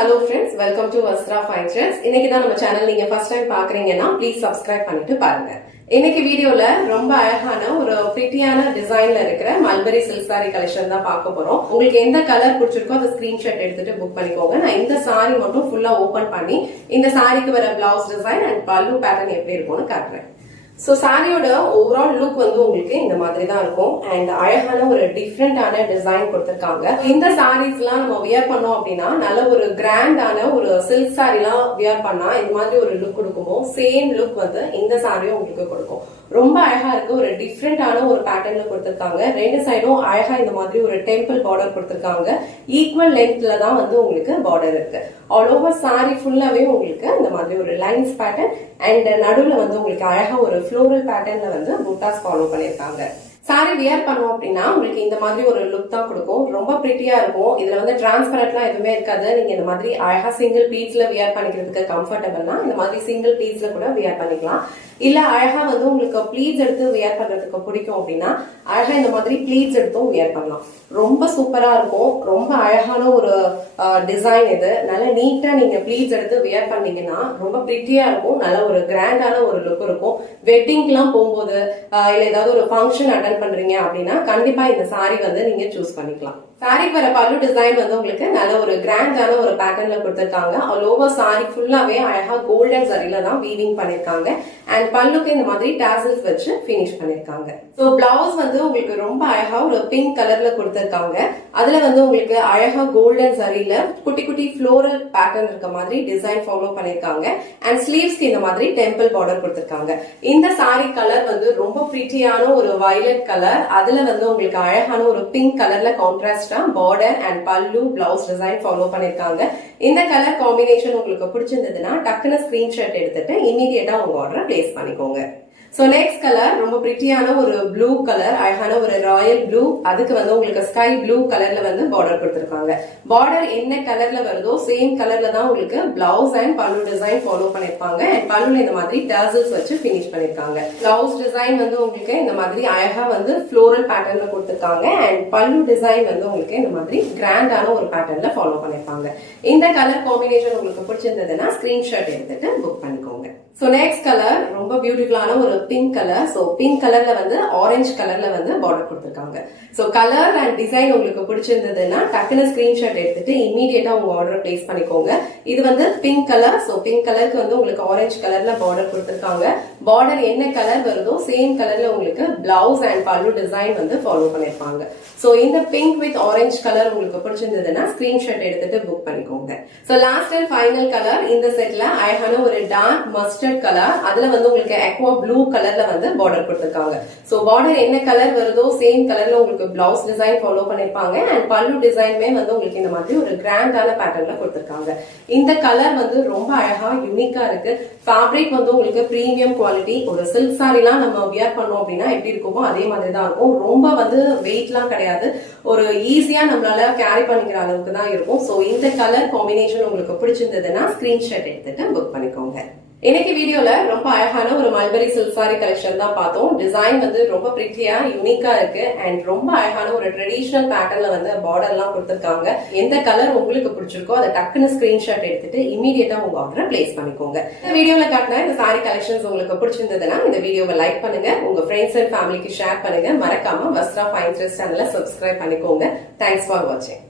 hello friends, welcome to Vastra Fine Threads. இன்னைக்கு தான் நம்ம சேனல் நீங்க ஃபர்ஸ்ட் டைம் பாக்குறீங்கன்னா ப்ளீஸ் சப்ஸ்கிரைப் பண்ணிட்டு பாருங்க. இன்னைக்கு வீடியோல ரொம்ப அழகான ஒரு பிரிட்டியான டிசைன்ல இருக்கிற மல்பரி சில்க் சாரி கலெக்ஷன் தான் பார்க்க போறோம். உங்களுக்கு எந்த கலர் பிடிச்சிருக்கோ அந்த ஸ்கிரீன்ஷாட் எடுத்துட்டு புக் பண்ணிக்கோங்க. நான் இந்த சாரி மட்டும் ஃபுல்லா ஓபன் பண்ணி இந்த சாரிக்கு வர பிளவுஸ் டிசைன் அண்ட் பல்லு பேட்டர்ன் எப்படி இருக்கும்னு காட்டுறேன். சோ சாரியோட ஓவரால் லுக் வந்து உங்களுக்கு இந்த மாதிரி தான் இருக்கும் அண்ட் அழகான ஒரு டிஃப்ரெண்டான டிசைன் கொடுத்திருக்காங்க. இந்த சாரீஸ் எல்லாம் நம்ம வியர் பண்ணோம் அப்படின்னா நல்ல ஒரு கிராண்டான ஒரு சில்க் சாரி எல்லாம் வியர் பண்ணா இந்த மாதிரி ஒரு லுக் கொடுக்குமோ சேம் லுக் வந்து இந்த சாரியும் உங்களுக்கு கொடுக்கும். ரொம்ப அழகா இருக்கு. ஒரு டிஃப்ரெண்டான ஒரு பேட்டர்ன்ல கொடுத்திருக்காங்க. ரெண்டு சைடும் அழகா இந்த மாதிரி ஒரு டெம்பிள் பார்டர் கொடுத்திருக்காங்க. ஈக்குவல் லென்த்ல தான் வந்து உங்களுக்கு பார்டர் இருக்கு. ஆல் ஓவர் சாரி ஃபுல்லாவே உங்களுக்கு இந்த மாதிரி ஒரு லைன்ஸ் பேட்டர்ன் அண்ட் நடுவுல வந்து உங்களுக்கு அழகா ஒரு ஃப்ளோரல் பேட்டர்ன்ல வந்து பூட்டாஸ் ஃபாலோ பண்ணிருக்காங்க. சாரி வியர் பண்ணோம் அப்படின்னா உங்களுக்கு இந்த மாதிரி ஒரு லுக் தான் கொடுக்கும். ரொம்ப பிரிட்டியா இருக்கும். இதுல வந்து டிரான்ஸ்பரண்ட்லாம் எதுவுமே இருக்காது. நீங்க இந்த மாதிரி அழகா சிங்கிள் பீஸ்ல வியர் பண்ணிக்கிறதுக்கு கம்ஃபர்டபிள்னா இந்த மாதிரி சிங்கிள் பீஸ்ல கூட வியர் பண்ணிக்கலாம். இல்ல அழகா வந்து உங்களுக்கு ப்ளீட்ஸ் எடுத்து வியர் பண்றதுக்கு பிடிக்கும் அப்படின்னா அழகா இந்த மாதிரி ப்ளீட்ஸ் எடுத்தும் வியர் பண்ணலாம். ரொம்ப சூப்பரா இருக்கும். ரொம்ப அழகான ஒரு டிசைன் இது. நல்ல நீட்டா நீங்க ப்ளீட்ஸ் எடுத்து வியர் பண்ணீங்கன்னா ரொம்ப பிரிட்டியா இருக்கும். நல்ல ஒரு கிராண்டான ஒரு லுக் இருக்கும். வெட்டிங்க்கு எல்லாம் போகும்போது இல்ல ஏதாவது ஒரு ஃபங்க்ஷன் அட்டன் பண்றீங்க அப்படின்னா கண்டிப்பா இந்த சாரி வந்து நீங்க சூஸ் பண்ணிக்கலாம். சாரிக்கு வர பல்லு டிசைன் வந்து உங்களுக்கு நல்ல ஒரு கிராண்டான ஒரு பேட்டர்ன்ல கொடுத்திருக்காங்க. ஆல் ஓவர் சாரி ஃபுல்லாவே அழகா கோல்டன் சரியில தான் வீவிங் பண்ணிருக்காங்க அண்ட் பல்லுக்கு இந்த மாதிரி டாசல்ஸ் வச்சு பினிஷ் பண்ணிருக்காங்க. சோ பிளவுஸ் வந்து உங்களுக்கு ரொம்ப அழகா ஒரு பிங்க் கலர்ல கொடுத்திருக்காங்க. அதுல வந்து உங்களுக்கு அழகா கோல்டன் சரியில குட்டி குட்டி ஃப்ளோரல் பேட்டர்ன் இருக்க மாதிரி டிசைன் ஃபாலோ பண்ணிருக்காங்க அண்ட் ஸ்லீவ்ஸ்க்கு இந்த மாதிரி டெம்பிள் பார்டர் கொடுத்திருக்காங்க. இந்த சாரி கலர் வந்து ரொம்ப பிரிட்டியான ஒரு வயலட் கலர். அதுல வந்து உங்களுக்கு அழகான ஒரு பிங்க் கலர்ல கான்ட்ராஸ்ட் பார்டர் அண்ட் பல்லு பிளவுஸ் டிசைன் ஃபாலோ பண்ணிருக்காங்க. இந்த கலர் காம்பினேஷன் உங்களுக்கு பிடிச்சிருந்ததுன்னா டக்குனு ஸ்கிரீன்ஷாட் எடுத்துட்டு இமீடியட்டா உங்க ஆர்டரை பிளேஸ் பண்ணிக்கோங்க. சோ நெக்ஸ்ட் கலர் ரொம்ப பிரிட்டியான ஒரு ப்ளூ கலர், அழகான ஒரு ராயல் ப்ளூ. அதுக்கு வந்து உங்களுக்கு ஸ்கை ப்ளூ கலர்ல வந்து பார்டர் கொடுத்திருக்காங்க. பார்டர் என்ன கலர்ல வருதோ சேம் கலர்ல தான் உங்களுக்கு பிளவுஸ் அண்ட் பல்லு டிசைன் ஃபாலோ பண்ணிருப்பாங்க அண்ட் பல்லுல இந்த மாதிரி டர்சல்ஸ் வச்சு பினிஷ் பண்ணிருக்காங்க. பிளவுஸ் டிசைன் வந்து உங்களுக்கு இந்த மாதிரி அழகா வந்து ஃப்ளோரல் பேட்டர்ன்ல கொடுத்திருக்காங்க அண்ட் பல்லு டிசைன் வந்து உங்களுக்கு இந்த மாதிரி கிராண்டான ஒரு பேட்டர்ன்ல ஃபாலோ பண்ணிருப்பாங்க. இந்த கலர் காம்பினேஷன் உங்களுக்கு பிடிச்சிருந்ததுன்னா ஸ்கிரீன்ஷாட் எடுத்துட்டு புக் பண்ணிக்கோங்க. சோ நெக்ஸ்ட் கலர் ரொம்ப பியூட்டிஃபுல்லான ஒரு பிங்க் கலர். சோ பிங்க் கலர்ல வந்து ஆரஞ்சு கலர்ல வந்து பார்டர் கொடுத்திருக்காங்க. சோ கலர் அண்ட் டிசைன் உங்களுக்கு பிடிச்சிருந்ததுன்னா டக்குனு ஸ்கிரீன்ஷாட் எடுத்துட்டு இமீடியட்டா உங்க ஆர்டர் பிளேஸ் பண்ணிக்கோங்க. இது வந்து பிங்க் கலர். சோ பிங்க் கலருக்கு வந்து உங்களுக்கு ஆரஞ்சு கலர்ல பார்டர் கொடுத்திருக்காங்க. பார்டர் என்ன கலர் வருதோ சேம் கலர்ல உங்களுக்கு பிளவுஸ் அண்ட் பல்லு டிசைன் வந்து ஃபாலோ பண்ணிருப்பாங்க. சோ இந்த பிங்க் வித் ஆரஞ்சு கலர் உங்களுக்கு பிடிச்சிருந்ததுன்னா ஸ்கிரீன்ஷாட் எடுத்துட்டு புக் பண்ணிக்கோங்க. So last and final colour இந்த செட்ல அழகான ஒரு டார்க் மஸ்டர்ட் கலர். அதுல வந்து உங்களுக்கு அக்வா ப்ளூ கலர்ல வந்து பார்டர் கொடுத்திருக்காங்க. சோ பார்டர் என்ன கலர் வருதோ சேம் கலர்ல உங்களுக்கு பிளவுஸ் டிசைன் ஃபாலோ பண்ணிருப்பாங்க அண்ட் பல்லு டிசைனுமே வந்து உங்களுக்கு இந்த மாதிரி ஒரு கிராண்டான பேட்டர்ன்ல கொடுத்திருக்காங்க. இந்த கலர் வந்து ரொம்ப அழகா யூனிக்கா இருக்கு. ஃபேப்ரிக் வந்து உங்களுக்கு பிரீமியம் குவாலிட்டி. ஒரு சில்க் சாரி எல்லாம் நம்ம வியர் பண்ணோம் அப்படின்னா எப்படி இருக்குமோ அதே மாதிரி தான் இருக்கும். ரொம்ப வந்து வெயிட் எல்லாம் கிடையாது. ஒரு ஈஸியா நம்மளால கேரி பண்ணிக்கிற அளவுக்கு தான் இருக்கும். சோ இந்த கலர் காம்பினேஷன் உங்களுக்கு பிடிச்சிருந்ததுன்னா ஸ்கிரீன்ஷாட் எடுத்துட்டு புக் பண்ணிக்கோங்க. இன்னைக்கு வீடியோல ரொம்ப அழகான ஒரு மல்பரி சில்க் சாரி கலெக்ஷன் தான் பார்த்தோம். டிசைன் வந்து ரொம்ப பிரிட்டியா யூனிக்கா இருக்கு அண்ட் ரொம்ப அழகான ஒரு ட்ரெடிஷனல் பேட்டர்ன்ல வந்து பார்டர் எல்லாம் கொடுத்திருக்காங்க. எந்த கலர் உங்களுக்கு பிடிச்சிருக்கோ அதை டக்குன்னு ஸ்கிரீன்ஷாட் எடுத்துட்டு இமீடியட்டா உங்க ஆர்டரை பிளேஸ் பண்ணிக்கோங்க. இந்த வீடியோல காட்டின இந்த சாரி கலெக்ஷன்ஸ் உங்களுக்கு பிடிச்சிருந்ததுன்னா இந்த வீடியோவை லைக் பண்ணுங்க, உங்க ஃப்ரெண்ட்ஸ் அண்ட் ஃபேமிலிக்கு ஷேர் பண்ணுங்க. மறக்காம வஸ்த்ரா ஃபைன் த்ரெட்ஸ் சேனலை சப்ஸ்கிரைப் பண்ணிக்கோங்க. தேங்க்ஸ் ஃபார் வாட்சிங்.